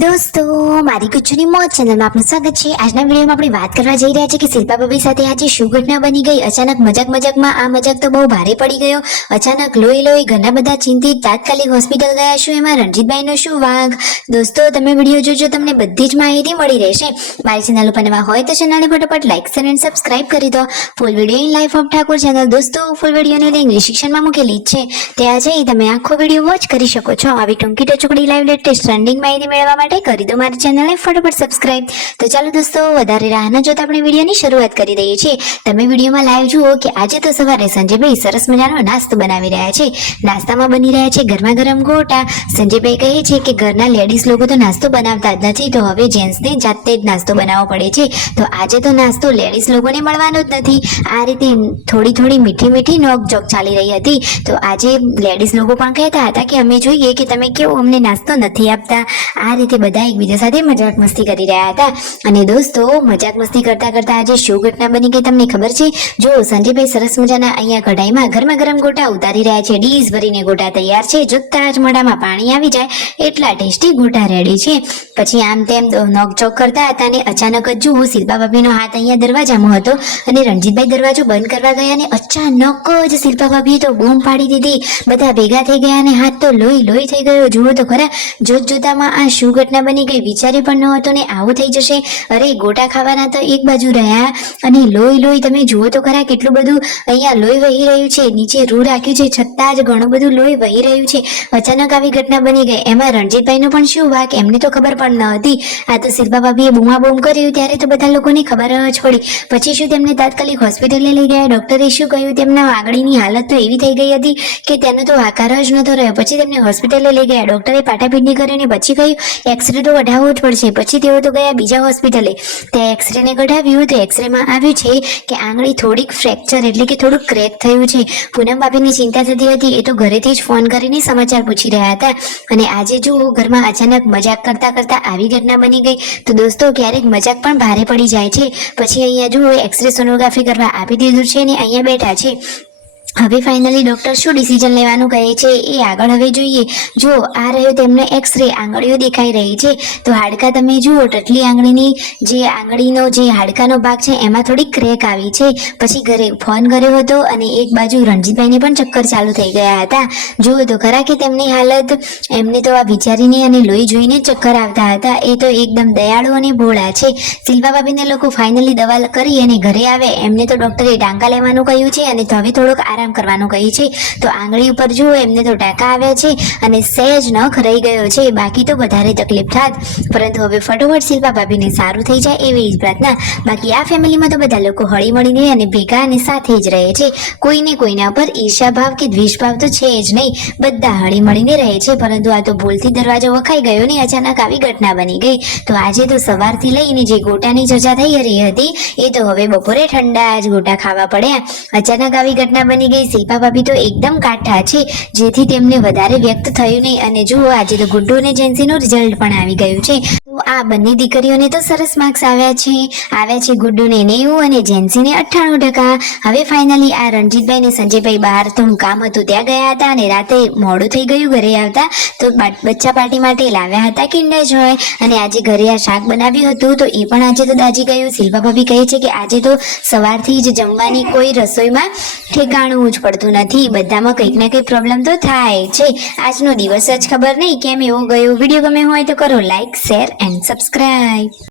દોસ્તો, મારી કુચુની મોજ ચેનલમાં આપનું સ્વાગત છે। આજના વિડીયોમાં આપણે વાત કરવા જઈ રહ્યા છીએ કે શિલ્પા ભાભી સાથે આજે શું ઘટના બની ગઈ। અચાનક મજાકમાં આ મજાક તો બહુ ભારે પડી ગયો। અચાનક લોહી ઘરના બધા ચિંતિત, તાત્કાલિક હોસ્પિટલ ગયા। શું એમાં રણજીતભાઈનો શું વાંક? દોસ્તો, તમે વિડીયો જોજો, તમને બધી જ માહિતી મળી રહેશે। મારી ચેનલ ઉપર નવા હોય તો ચેનલને ફટાફટ લાઈક શેર અને સબસ્ક્રાઇબ કરી દો। Full video in life of Thakor channel દોસ્તો, ફૂલ વિડીયોની લિંક ડિસ્ક્રિપ્શનમાં મૂકેલી છે, ત્યાં જઈ તમે આખો વિડીયો વોચ કરી શકો છો। આવી ટૂંકી ટચોકડી લાઈવ લેટેસ્ટ ટ્રેન્ડિંગ માહિતી મેળવવા માટે કરી દો મારી ચેનલને ફટાફટ સબસ્ક્રાઇબ। તો ચાલો દોસ્તો, વધારે રાહ ન જોતા આપણે વિડીયોની શરૂઆત કરી દઈએ છીએ। તમે વિડીયોમાં લાઈવ જુઓ કે આજે તો સવારે સંજયભાઈ સરસ મજાનો નાસ્તો બનાવી રહ્યા છે। નાસ્તામાં બની રહ્યા છે ગરમા ગરમ ગોટા। સંજયભાઈ કહે છે કે ઘરના લેડીઝ લોકો તો નાસ્તો બનાવતા જ નથી, તો હવે જેન્ટ્સને જાતે જ નાસ્તો બનાવવો પડે છે। તો આજે તો નાસ્તો લેડીઝ લોકોને મળવાનો જ નથી। આ રીતે થોડી મીઠી નોકઝોક ચાલી રહી હતી। તો આજે લેડીઝ લોકો પણ કહેતા હતા કે અમે જોઈએ કે તમે કેવો અમને નાસ્તો નથી આપતા। આ રીતે બધા એકબીજા સાથે મજાક મસ્તી કરી રહ્યા હતા। અને દોસ્તો, મજાક મસ્તી કરતા આજે શું ઘટના બની ગઈ તમને ખબર છે? જો સંજયભાઈ સરસ મજાના અહીંયા કઢાઈમાં ગરમા ગરમ ગોટા ઉતારી રહ્યા છે। ડીશ ભરીને ગોટા તૈયાર છે। જોતા જ મોઢામાં પાણી આવી જાય એટલા ટેસ્ટી ગોટા રેડી છે। પછી આમ તેમ નોકઝોક કરતા હતા અને અચાનક જ જુઓ શિલ્પા ભાભીનો હાથ અહીંયા દરવાજામાં હતો અને રણજીતભાઈ દરવાજો બંધ કરવા ગયા અને અચાનક જ શિલ્પા ભાભીએ તો બૂમ પાડી દીધી। બધા ભેગા થઈ ગયા અને હાથ તો લોહી થઈ ગયો। જુઓ તો ખરા, જોતામાં આ શું ઘટના બની ગઈ, વિચારી પણ ન હતું ને આવું થઈ જશે। અરે, ગોટા ખાવાના તો એક બાજુ રહ્યા અને લોહી તમે જુઓ તો ખરા, કેટલું બધું અહીંયા લોહી વહી રહ્યું છે। નીચે રૂ રાખ્યું છે છતાં જ ઘણું બધું લોહી વહી રહ્યું છે। અચાનક આવી ઘટના બની ગઈ। એમાં રણજીતભાઈનો પણ શું વાંક, એમને તો ખબર પણ ન હતી। આ તો શિલ્પા ભાભીએ બૂમાબૂમ કર્યું ત્યારે તો બધા લોકોને ખબર જ પડી। પછી શું તેમને તાત્કાલિક હોસ્પિટલે લઈ ગયા। ડોક્ટરે શું કહ્યું, તેમના આંગળીની હાલત તો એવી થઈ ગઈ હતી કે તેનો તો આકાર જ નતો રહ્યો। પછી તેમને હોસ્પિટલે લઈ ગયા। ડોક્ટરે પાટાપીંડી કરીને પછી કહ્યું એક્સરે તો કઢાવવો જ પડશે। પછી તેઓ તો ગયા બીજા હોસ્પિટલે, ત્યાં એક્સરે ને કઢાવ્યું તો એક્સરેમાં આવ્યું છે કે આંગળી થોડીક ફ્રેક્ચર એટલે કે થોડુંક ક્રેક થયું છે। પૂનમ ભાભીની ચિંતા થતી હતી, એ તો ઘરેથી જ ફોન કરીને સમાચાર પૂછી રહ્યા હતા। અને આજે જુઓ, ઘરમાં અચાનક મજાક કરતા આવી ઘટના બની ગઈ। તો દોસ્તો, ક્યારેક મજાક પણ ભારે પડી જાય છે। પછી અહીંયા જુઓ, એક્સરે સોનોગ્રાફી કરવા આપી દીધું છે અને અહીંયા બેઠા છે। હવે ફાઇનલી ડોક્ટર શું ડિસિઝન લેવાનું કહે છે એ આગળ હવે જોઈએ। જો આ રહ્યો તેમનો એક્સરે, આંગળીઓ દેખાઈ રહી છે। તો હાડકા તમે જુઓ, ટટલી આંગળીની જે આંગળીનો જે હાડકાનો ભાગ છે એમાં થોડી ક્રેક આવી છે। પછી ઘરે ફોન કર્યો હતો અને એક બાજુ રણજીતભાઈને પણ ચક્કર ચાલુ થઈ ગયા હતા। જુઓ તો ખરા કે તેમની હાલત, એમને તો આ વિચારીને અને લોહી જોઈને ચક્કર આવતા હતા। એ તો એકદમ દયાળુ અને ભોળા છે। શિલ્પા ભાભીને લોકો ફાઇનલી દવા કરી અને ઘરે આવે, એમને તો ડોક્ટરે ટાંકા લેવાનું કહ્યું છે અને હવે થોડોક આરામ કરવાનું કહ્યું છે। તો આંગળી ઉપર જુઓ, એમને તો ટાંકા આવ્યા છે અને સહેજ નખ રહી ગયો છે, બાકી તો વધારે તકલીફ થાત। પરંતુ હવે ફટોફટ શિલ્પા ભાભીને સારું થઈ જાય એવી જ પ્રાર્થના। બાકી આ ફેમિલીમાં તો બધા લોકો હળી મળીને અને ભેગા અને સાથે જ રહે છે। કોઈને કોઈના પર ઈર્ષા ભાવ કે દ્વેષ ભાવ તો છે જ નહીં, બધા હળી મળીને રહે છે। પરંતુ આ તો ભૂલથી દરવાજો વખાઈ ગયો ને અચાનક આવી ઘટના બની ગઈ। તો આજે તો સવારથી લઈને જે ગોટાની ચર્ચા થઈ રહી હતી એ તો હવે બપોરે ઠંડા જ ગોટા ખાવા પડ્યા। અચાનક આવી ઘટના બની ગઈ। શિલ્પા ભાભી તો એકદમ કાઠા છે, જેથી તેમને વધારે વ્યક્ત થયું નહીં। અને જુઓ, આજે તો ગુડ્ડુ અને જેન્સીનું રિઝલ્ટ પણ આવી ગયું છે। તો આ બંને દીકરીઓને તો સરસ માર્ક્સ આવ્યા છે। ગુડ્ડુને 90 અને જેન્સીને 98%। હવે ફાઇનલી આ રણજીતભાઈ અને સંજયભાઈ બહાર થોડું કામ હતું ત્યાં ગયા હતા અને રાતે મોડું થઈ ગયું ઘરે આવતા। તો બચ્ચા પાર્ટી માટે લાવ્યા હતા કિન્ડર જોય અને આજે ઘરે આ શાક બનાવ્યું હતું તો એ પણ આજે તો દાજી ગયું। શિલ્પા ભાભી કહે છે કે આજે તો સવારથી જ જમવાની કોઈ રસોઈમાં ઠેકાણું જ પડતું નથી, બધામાં કંઈક ના કંઈક પ્રોબ્લેમ તો થાય છે। આજનો દિવસ જ ખબર નહીં કેમ એવો ગયો। વિડીયો ગમે હોય તો કરો લાઈક, શેર એન્ડ સબસ્ક્રાઇબ।